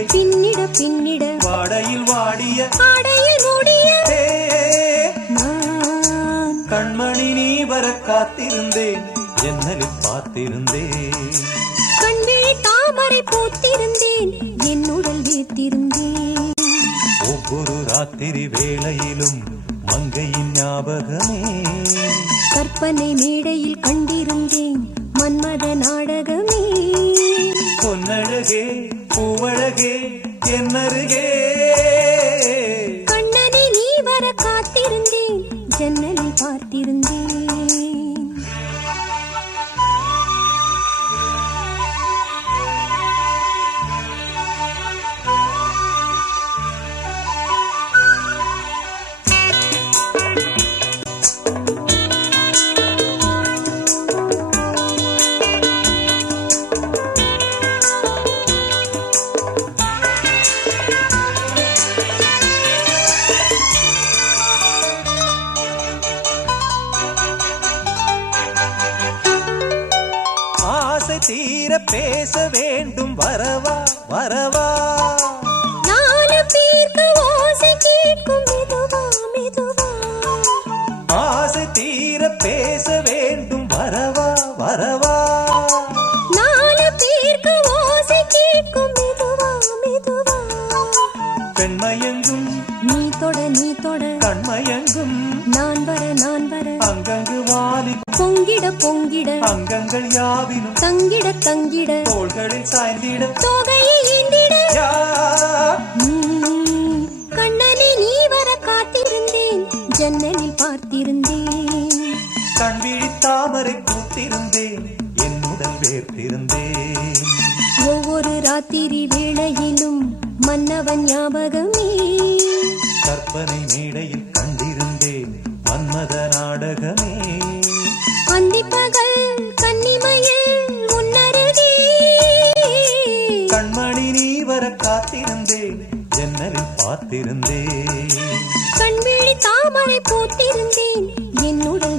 இடை பின்னிட பின்னிட வாடையில் வாடிய ஆடையில் மூடிய நான் கண்மணி நீ வர காத்திருந்தேன் ஜன்னலில் பார்த்திருந்தேன் கண்விழி தாமரை பூத்திருந்தேன் என் உடல் வீர்த்திருந்தேன் ஒவ்வொரு ராத்திரி வேளையிலும் மங்கையின் ஞாபகமே கற்பனை மேடையில் கண்டிருந்தேன் மன்மத நாடகமே பொன்னழகே பூவழகே என்னருகே கண்ணனை நீ வர காத்திருந்தேன் ஜன்னலில் பார்த்திருந்தேன் தீர பேச வேண்டும் வரவா வரவா நாலு பேருக்கு ஓசை கேட்கும் மெதுவா மெதுவா ஆசை தீர பேச வேண்டும் வரவா வரவா நாலு பேருக்கு ஓசை கேட்கும் மெதுவா மெதுவா பெண்மயங்கும் நீ தொட கண்மயங்கும் நான் வர அங்கங்கு வாலி பொங்கிட பொங்கிட அங்கங்கள் யாவினும் தங்கிட தங்கிட தோள்களில் சாய்ந்திட தோகையை ஏந்திட யார் கண்ணனை நீ வர காத்திருந்தேன் ஜன்னலில் பார்த்திருந்தேன் கண்விழி தாமரை பூத்திருந்தேன் என் உடல் வேர்த்திருந்தேன் ஒவ்வொரு ராத்திரி வேளையிலும் மன்னவன் ஞாபகமே கற்பனை மேடையில் கண்டிருந்தேன் மன்மத நாடகமே அந்திப்பகல் கன்னிமையில் உன்னருகே கண்மணி நீ வர காத்திருந்தேன் ஜன்னலில் பார்த்திருந்தேன் கண்விழி தாமரை பூத்திருந்தேன் என் உடல்